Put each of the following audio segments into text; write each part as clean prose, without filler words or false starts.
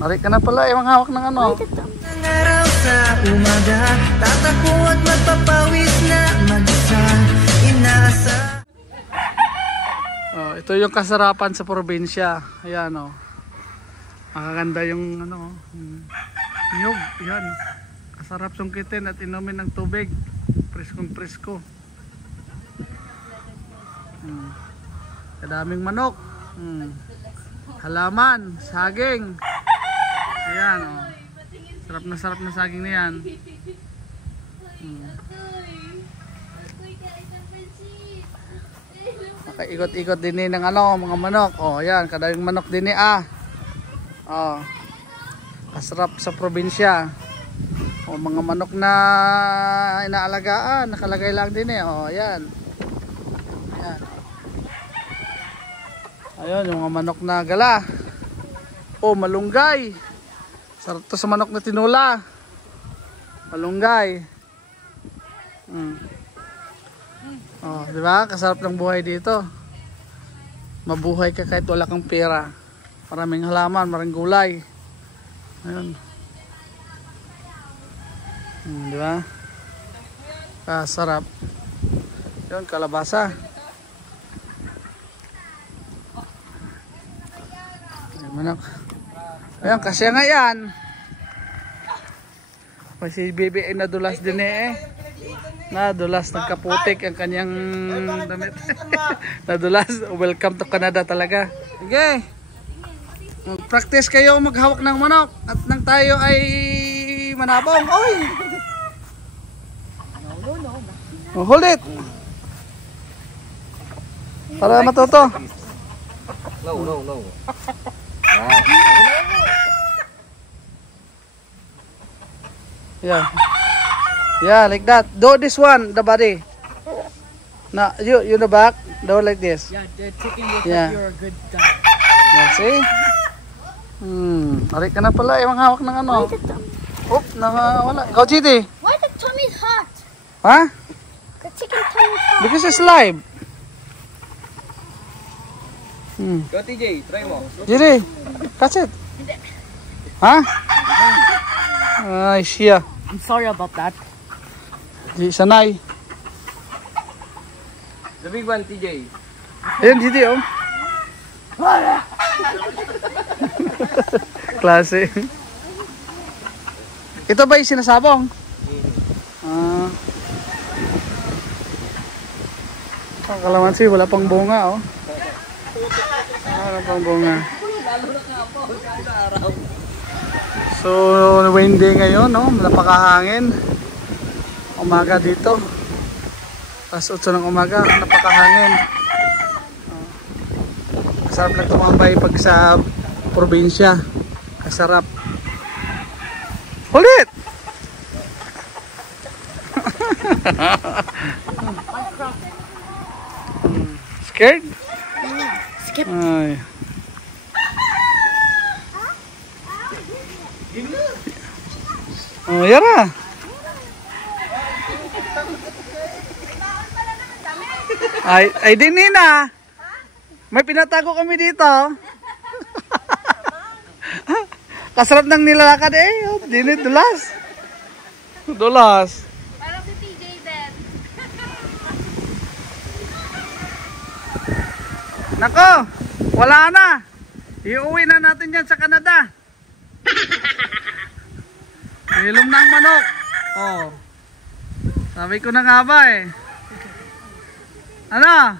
Ari ka na pala, yung hawak ng ano. Araw sa umaga, tatakbo at magpapawis na mag-isa, inaasa. Oh, ito yung kasarapan sa probinsya. Ayan oh. Makaganda yung ano, niyog, yan. Kasarap sungkitin at inumin ng tubig. Preskong presko. Kadaming manok. Halaman, saging. Ayan oh. Sarap na saging na yan. Nakaikot-ikot din ng ano, mga manok. Oh, ayan, kadaming manok din oh. Kasarap sa probinsya. Oh, mga manok na inaalagaan, nakalagay lang din oh, ayan. Ayan. Ayun, yung mga manok na gala. Oh, malunggay. Sarap to sa manok na tinula. Malunggay. Oh, di ba? Kasarap ng buhay dito. Mabuhay ka kahit wala kang pera. Maraming halaman, maraming gulay. Ayun. Di ba? Kasarap. Yun, kalabasa. Ayun, manok. Ayan, kasi nga yan. Si Bibi ay nadulas din nadulas, nagkaputik ang kanyang damit. Nadulas, welcome to Canada talaga. Okay. Mag-practice kayo maghawak ng manok at nang tayo ay manabong. Oy! Oh, hold it! Para matuto. No. Yeah, like that. Do this one, the body. No, you the back. Do like this. Yeah, the chicken will think you're a good guy. Yeah, see? Ari ka na pala, yung hawak ng ano. Oop, wala. Ikaw, Chidi. Why the tummy's hot? Ha? The chicken tummy's hot. Because it's live. Go TJ, try mo. Chidi, catch it. Ha? Ay, siya. I'm sorry about that. Di sanay. The big one, TJ. Ayun, Chidi, oh. Klase. Ito ba yung sinasabong? Kalamansi, wala pang bunga, oh. Wala pang bunga. So, windy ngayon, no? Napakahangin. Umaga dito. Alas 8 ng umaga, napakahangin. Masarap lang tumambay pag sa probinsya. Kasarap. Hold it! Scared? Skip. Ay. Oh, yara. Ay din na. May pinatago kami dito. Kasarap ng nilalakad Dinit, dulas. Dulas. Parang si TJ din. Nako, wala na. Iuwi na natin yan sa Canada. Hilom ng manok. Oh. Sabi ko na nga ba Ano?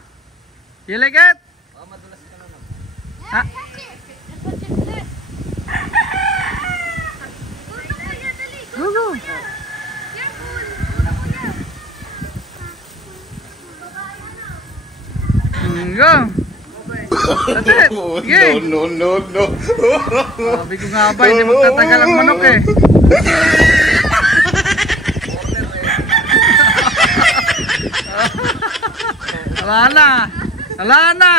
You like it? Madulas ka na. Ha? Go. Go. That's it. Okay. No. Sabi ko nga ba, hindi magtatagal ang manok Wala na.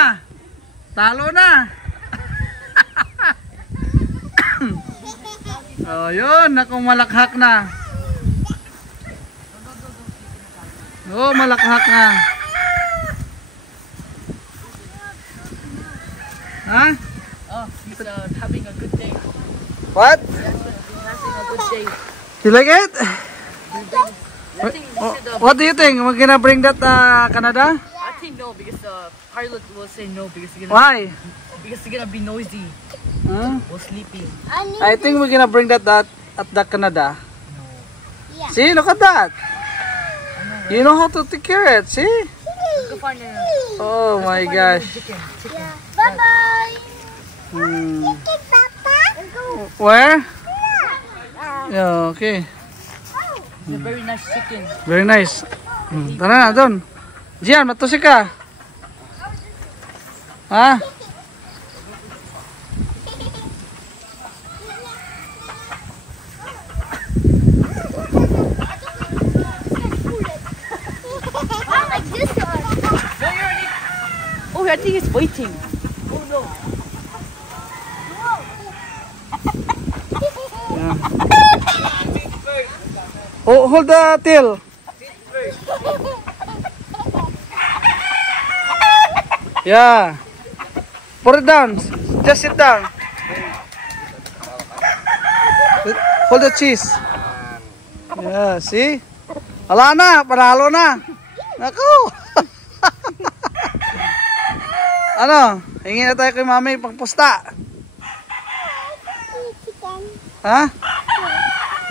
Talo na. Oh, yun. Akong malakhak na. Oh, malakhak na. Ha? Oh, he's having a good day. What? You like it? What do you think? We're gonna bring that Canada? I think no, because the pilot will say no because Why? it's gonna be noisy Huh? or sleepy. I think we're gonna bring that at the Canada. Yeah. See, look at that. You know how to take care of it. See? Go find a Oh my gosh. chicken. Yeah. Bye bye. Hmm. Papa. Let's go. Where? Yeah, okay. It's a very nice chicken. Very nice. Tara na, doon. Gian, matusik ka. Ha? I like this one. Oh, I think it's waiting. Yeah. Oh, hold the tail. Yeah. Put it down. Just sit down. Hold the cheese. Yeah, see? Wala na, panalo na. Naku. Ano? Hingin na tayo kay mami pangpusta. Ha?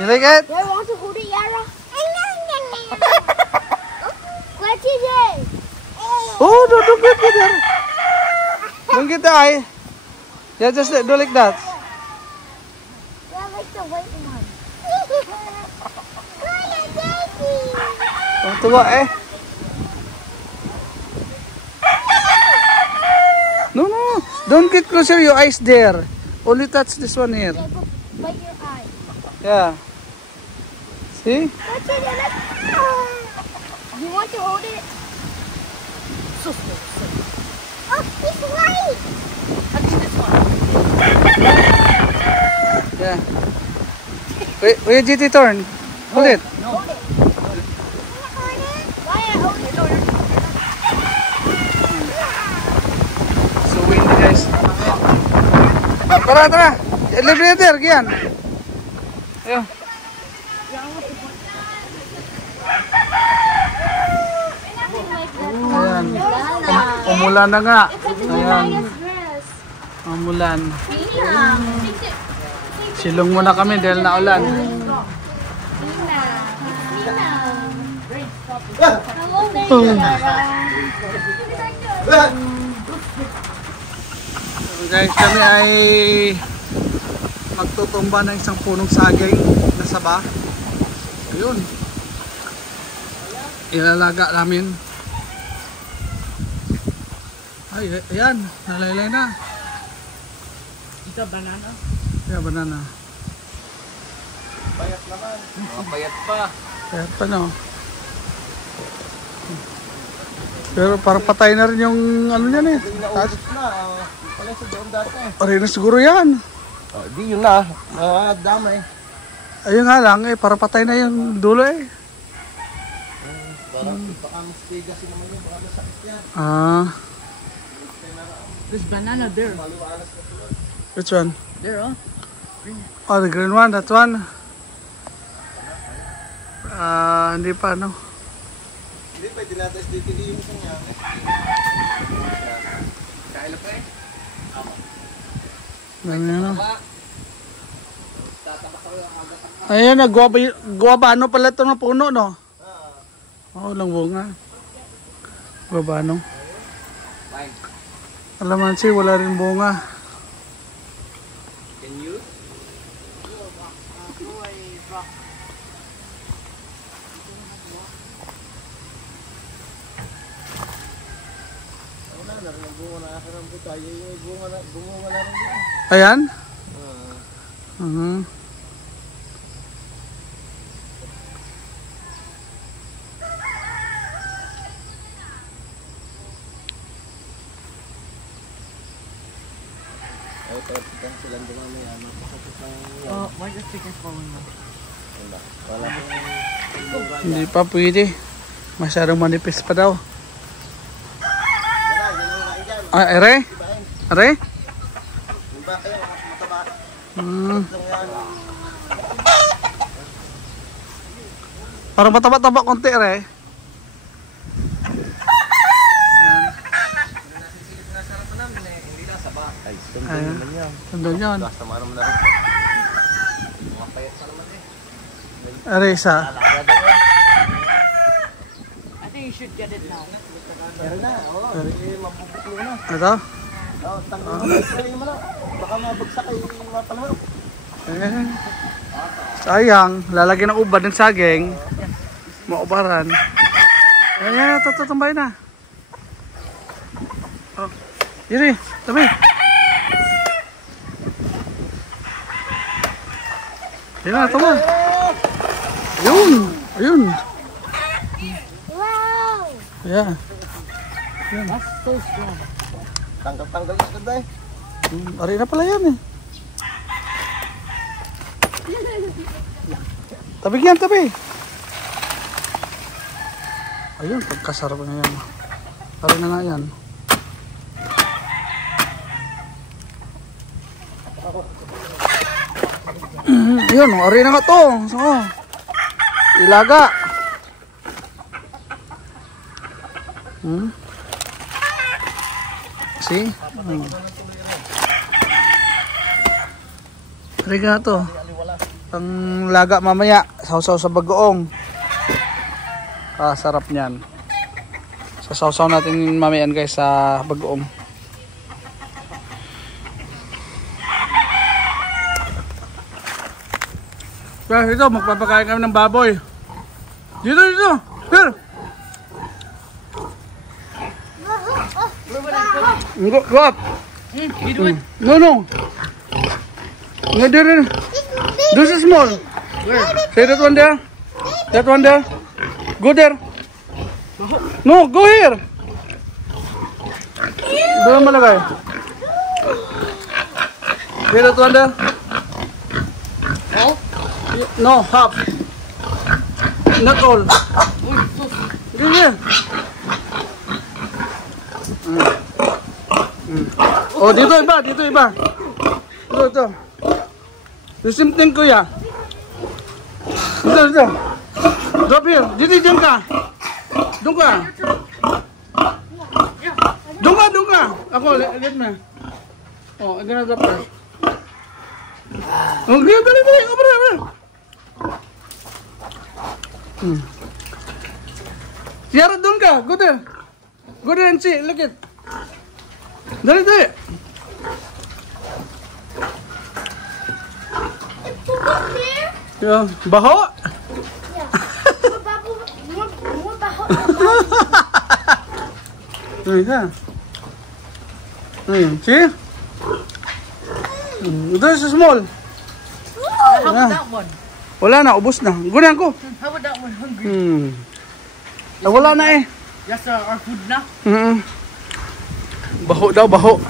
You like it? I want to go to Yara. Where's TJ? Oh, no, don't get there. Don't get the eye. Yeah, just do like that. Yeah, like the white one. Oh, tuwa eh. No, no. Don't get closer your eyes there. Only touch this one here. Yeah, go bite your eye. Yeah. See? What's it? You want to hold it? So slow. Oh, it's white. I think this one. Yeah. Wait, GT turn. Hold it. No. Why I hold it? So windy guys. Tara, tara. Libre there, Gian. Ayun. Ayan. Umulan na nga. Ayan. Umulan. Silong muna kami dahil naulan. So guys, kami ay magtutumba ng isang punong saging na saba. Ayun. Ilalaga namin. Ay, ayan. Nalaylay na. Ito banana. Yeah, banana. Payat naman. Payat pa. Kaya pa no. Pero para patay na rin yung ano yan eh. Naubos na. Pala sa doon dati. Aray na siguro yan. Di yun na. Damay. Ayun nga lang eh. Para patay na yung dulo eh. Parang baka mas tigasin naman yun. Baka masakit yan. Ah. There's banana there. Which one? There, oh. Oh, the green one. That one. Hindi pa no. Hindi pa. Tinatas dito yung kanya. Kaila pa eh. Dami ano. Ayan, guwabano pala ito ng puno, no? Oo, lang bunga. Guwabano. Alamansi, wala rin bunga. Can you? Wala na rin ang bunga na akarambut tayo. Yung bunga na rin yan. Ayan? Ay, kaya pitan silang bunga may ano. Oh, why the chicken falling now? Wala pong Hindi pa pwede. Masyadong manipis pa daw. Are? Are? Yung ba kayo, mataba? Hmm. Parang mataba-taba konti re. Ay, sundin Ayan. naman yan. Sandun yun. Basta naman na rin. Mga payat pa naman eh. Arisa. Alaga daw eh. I think you should get it now. Meron na, oo. Mabubuklo na. Ito? Tanggal mo na, spray mo na. Baka mabagsak ay mapalahok. Eh. Sayang. Lalagyan ng ubad ng saging. Maubaran. Ayan, ito, tumbay na. Oh. Yuri, tabi. Yan na, tama. Ayun. Ayun. Wow! Yeah. That's so strong. Tanggal-tanggal na agad eh. Ari na pala yan eh. Tabi yan, tabi. Ayun, pagkasarap na yan. Ari na nga yan. Ayun, ari na nga to. So, ilaga. See? Ari nga to. Ang laga mamaya, sausaw sa bagoong. Sarap niyan. Sasawsaw natin mamayan guys sa bagoong. Guys, ito, magpapakain kami ng baboy. Dito, dito. Here. Go up. You do it. No, no. No, there. This is small. Where? Say that one there. That one there. Go there. No, go here. Doon malagay. Say that one there. All? No, half. Not all. Go here. Oh, dito iba, dito iba. Dito, dito. The same thing, kuya. Dito, dito. Drop here. Dito, dyan ka. Doon ka. Doon ka, doon ka. Ako, let me. Oh, I'm gonna drop her. Okay, dali, dali. Over there. Tiara, doon ka. Go there. Go there and see. Look it. Dali, dali. Yeah. Baho? More baho. Ayun ka. Ayun, see? This is small. How about that one? Wala na, ubos na. Gunan ko. How about that one? Hungry. Wala na eh. That's our food now. Baho daw, baho.